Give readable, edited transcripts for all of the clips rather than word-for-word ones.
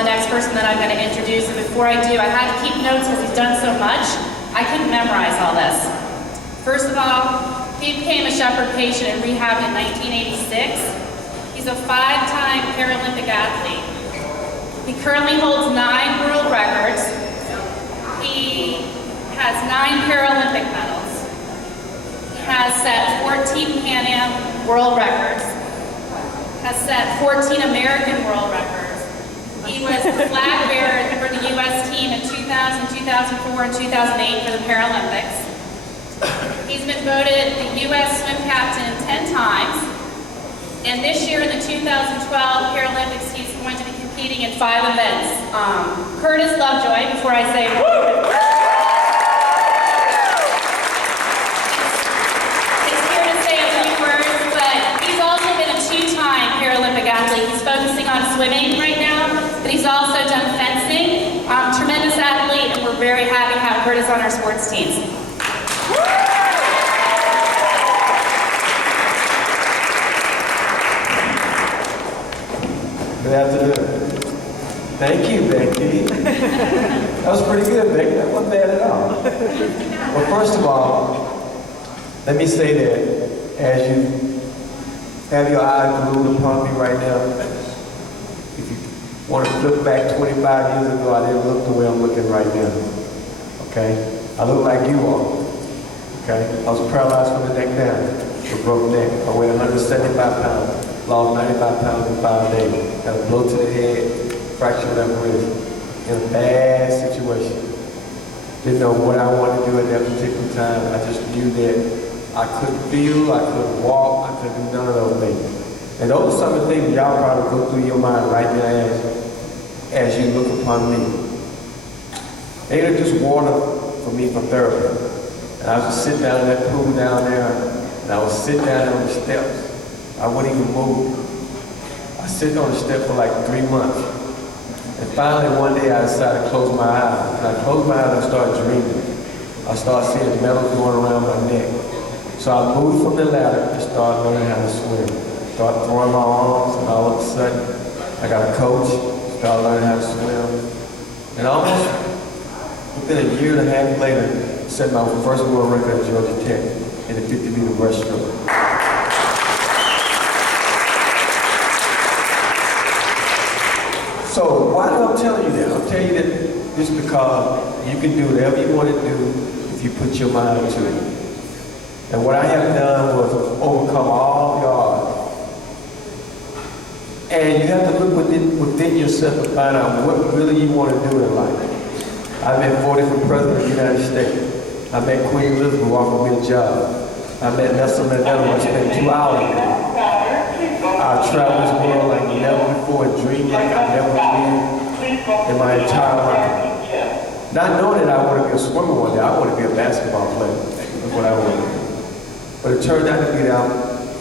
the next person that I'm going to introduce, and before I do, I had to keep notes because he's done so much, I couldn't memorize all this. First of all, he became a Shepherd patient in rehab in 1986. He's a 5-time Paralympic athlete. He currently holds 9 world records. He has 9 Paralympic medals. He has set 14 Pan Am world records. Has set 14 American world records. He was the flag bearer for the U.S. team in 2000, 2004, and 2008 for the Paralympics. He's been voted the U.S. swim captain 10 times. And this year in the 2012 Paralympics, he's going to be competing in 5 events. Curtis Lovejoy, before I say woo! He's here to say a few words, but he's also been a 2-time Paralympic athlete. He's focusing on swimming right now, but he's also done fencing. Tremendous athlete, and we're very happy to have Curtis on our sports teams. Good afternoon. Thank you, Becky. That was pretty good, Becky. That wasn't bad at all. Well, first of all, let me say that as you have your eyes glued upon me right now, if you want to flip back 25 years ago, I didn't look the way I'm looking right now. Okay? I look like you are. Okay? I was paralyzed from the neck down with a broken neck. I weighed 175 pounds. Lost 95 pounds in 5 days. Got a blow to the head, fractured left wrist. In a bad situation. Didn't know what I wanted to do at that particular time. I just knew that I couldn't feel, I couldn't walk, I couldn't do none of those things. And those are some of the things y'all probably go through your mind right now as you look upon me. They introduced water for me for therapy. And I was just sitting down in that pool down there, and I was sitting down on the steps. I wouldn't even move. I sit on the step for like 3 months. And finally one day I decided to close my eyes. And I closed my eyes and I started dreaming. I started seeing metals going around my neck. So I moved from the ladder and started learning how to swim. Started throwing my arms, and all of a sudden I got a coach, started learning how to swim. And almost within a year and a half later, set my first world record at Georgia Tech in the 50-meter breaststroke. So why do I tell you that? I'm telling you that just because you can do whatever you want to do if you put your mind to it. And what I have done was overcome all the odds. And you have to look within yourself and find out what really you want to do in life. I met 4 different presidents of the United States. I met Queen Elizabeth who offered me a job. I met Nelson Mandela who I spent 2 hours with him. I traveled this world like never before and dreamed like I never dreamed in my entire life. Not knowing that I want to be a swimmer one day, I want to be a basketball player. That's what I want to do. But it turned out to be that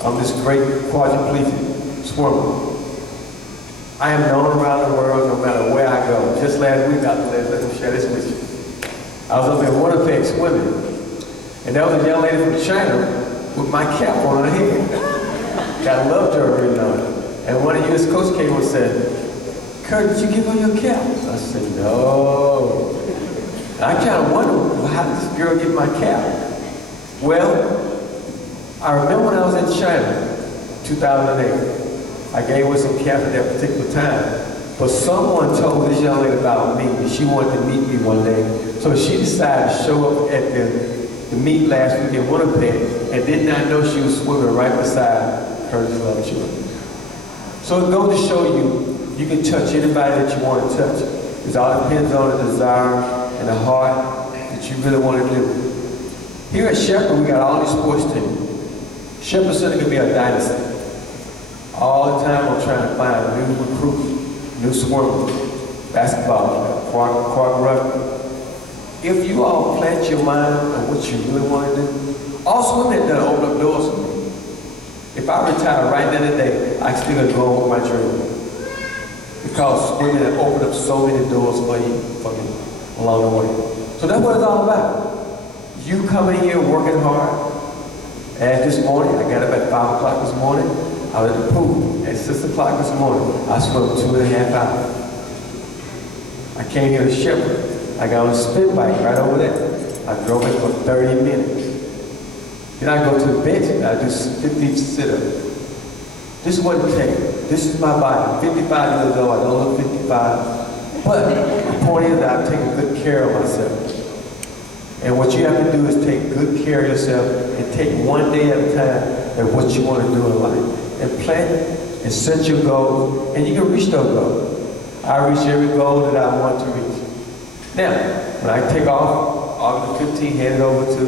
I'm this great quadriplegic swimmer. I am known around the world no matter where I go. Just last week, Dr. Les, let me share this with you. I was up in Winnipeg swimming, and there was a young lady from China with my cap on her head. Got a Lovejoy written on it. And one of the U.S. coach came and said, "Kurt, did you give her your cap?" I said, "No." And I kind of wondered, well, how did this girl get my cap? Well, I remember when I was in China, 2008, I gave her some caps at that particular time. But someone told this young lady about me, and she wanted to meet me one day. So she decided to show up at the meet last week in Winnipeg and did not know she was swimming right beside Curtis Lovejoy. So it goes to show you can touch anybody that you want to touch. It all depends on the desire and the heart that you really want to do. Here at Shepherd, we got all these sports teams. Shepherd Center can be a dynasty. All the time I'm trying to find new recruits, new swimmers, basketball, quad rugby. If you all plant your mind on what you really want to do, all swimming has done open up doors for me. If I retire right then and there, I still gonna go on with my dream. Because swimming has opened up so many doors for me along the way. So that's what it's all about. You coming here working hard. As this morning, I got up at 5 o'clock this morning. I was at the pool at 6 o'clock this morning. I swam 2.5 hours. I came here to Shepherd. I got on a spin bike right over there. I drove it for 30 minutes. Then I go to the bench and I do 50 sit-ups. This is what it takes. This is my body. I'm 55 years old. I don't look 55. But the point is that I've taken good care of myself. And what you have to do is take good care of yourself and take one day at a time at what you want to do in life. And plan and set your goals, and you can reach those goals. I reach every goal that I want to reach. Now, when I take off August 15th, headed over to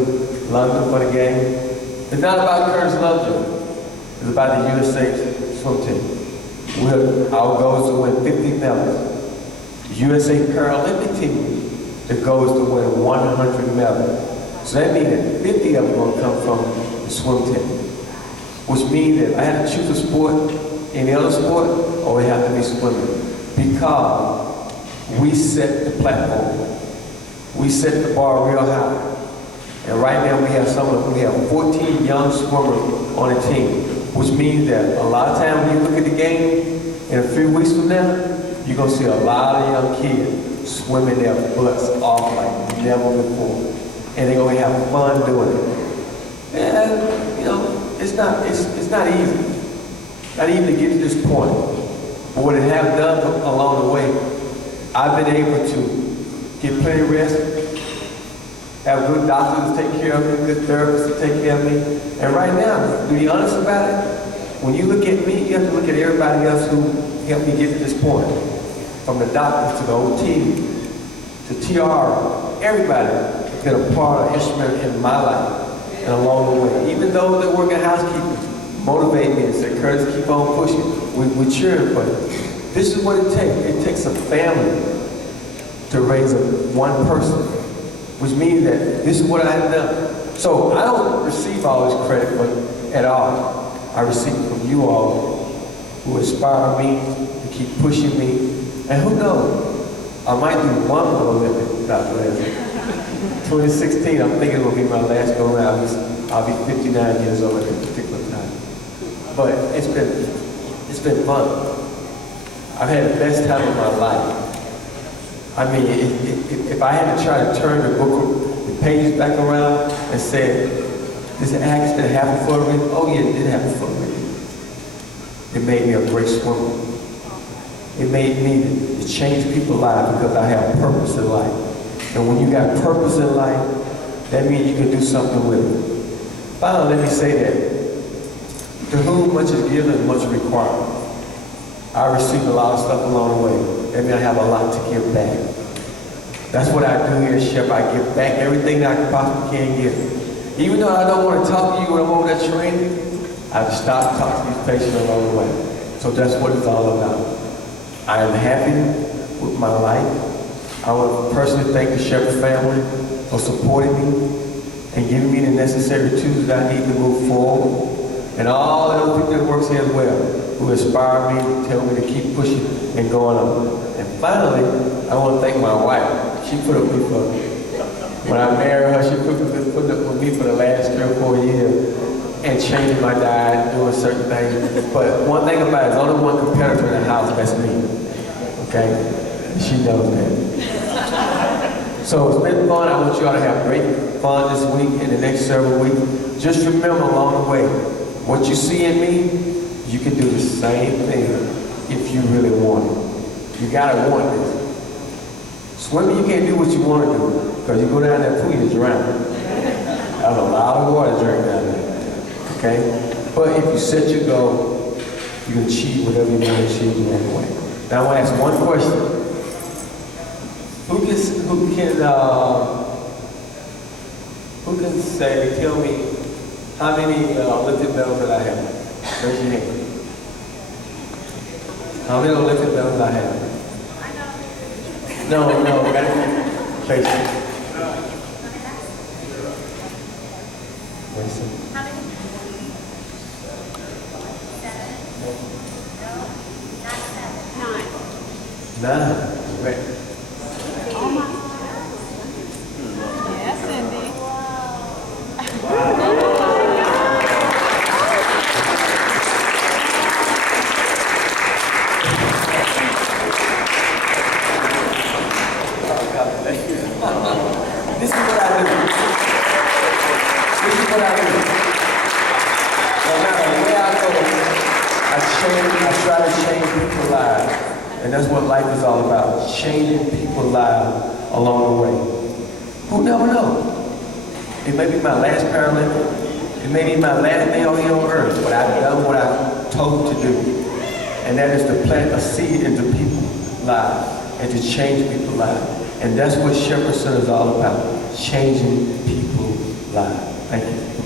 London for the game, it's not about Curtis Lovejoy. It's about the USA swim team. Our goal is to win 50 medals. The USA Paralympic team, the goal is to win 100 medals. So that means that 50 of them are going to come from the swim team. Which means that I had to choose a sport, any other sport, or it have to be swimming. Because we set the platform. We set the bar real high. And right now we have 14 young swimmers on the team, which means that a lot of times when you look at the game, in a few weeks from now, you're gonna see a lot of young kids swimming their butts off like never before. And they're gonna have fun doing it. And, you know, it's not easy. Not even to get to this point. But what it has done along the way, I've been able to get plenty of rest, have good doctors to take care of me, good therapists to take care of me. And right now, to be honest about it, when you look at me, you have to look at everybody else who helped me get to this point. From the doctors to the OT, to TR, everybody has been a part of instrument in my life and along the way. Even those that work at housekeeping motivate me and say, Curtis, keep on pushing. We cheering for you. This is what it takes. It takes a family to raise one person, which means that this is what I have done. So I don't receive all this credit at all. I receive it from you all who inspire me to keep pushing me. And who knows, I might do one more Olympic, Dr. Leslie. 2016, I'm thinking it will be my last go around. I'll be 59 years old at this particular time. But it's been fun. I've had the best time of my life. I mean, if I had to try to turn the pages back around and say, this accident happened for a reason? Oh yeah, it did happen for a reason. It made me a great swimmer. It made me to change people's lives because I have purpose in life. And when you got purpose in life, that means you can do something with it. Finally, let me say that to whom much is given, much required. I received a lot of stuff along the way. That means I have a lot to give back. That's what I do here at Shep. I give back everything that I possibly can give. Even though I don't want to talk to you when I'm over that training, I just stop talking to these patients along the way. So that's what it's all about. I am happy with my life. I want to personally thank the Shepherd family for supporting me and giving me the necessary tools that I need to move forward. And all the other people that works here as well, who inspire me, tell me to keep pushing and going on. And finally, I want to thank my wife. She put up with me for, when I married her, she put up with me for the last 3 or 4 years and changing my diet, doing certain things. But one thing about it, there's only one competitor in the house, that's me. Okay? She knows that. So it's been fun. I want you all to have great fun this week and the next several weeks. Just remember along the way, what you see in me, you can do the same thing if you really want it. You gotta want this. Swimming, you can't do what you want to do because you go down that pool, you drown. That's a lot of water to drink down there. Okay? But if you set your goal, you can achieve whatever you want to achieve along the way. Now I want to ask one question. Who can say, tell me how many Olympic medals that I have? Raise your hand. How many Olympic medals I have? No, gotta face it. Wait a second. How many? 7. No, not 7. 9. Correct. Yes, Cindy. God bless you. This is what I do. This is what I do. No matter where I go, I try to change people's lives. And that's what life is all about, changing people's lives along the way. Who never know? It may be my last Paralympic. It may be my last day on here on earth, but I've done what I'm told to do. And that is to plant a seed into people's lives and to change people's lives. And that's what Shepherd Center is all about, changing people's lives. Thank you.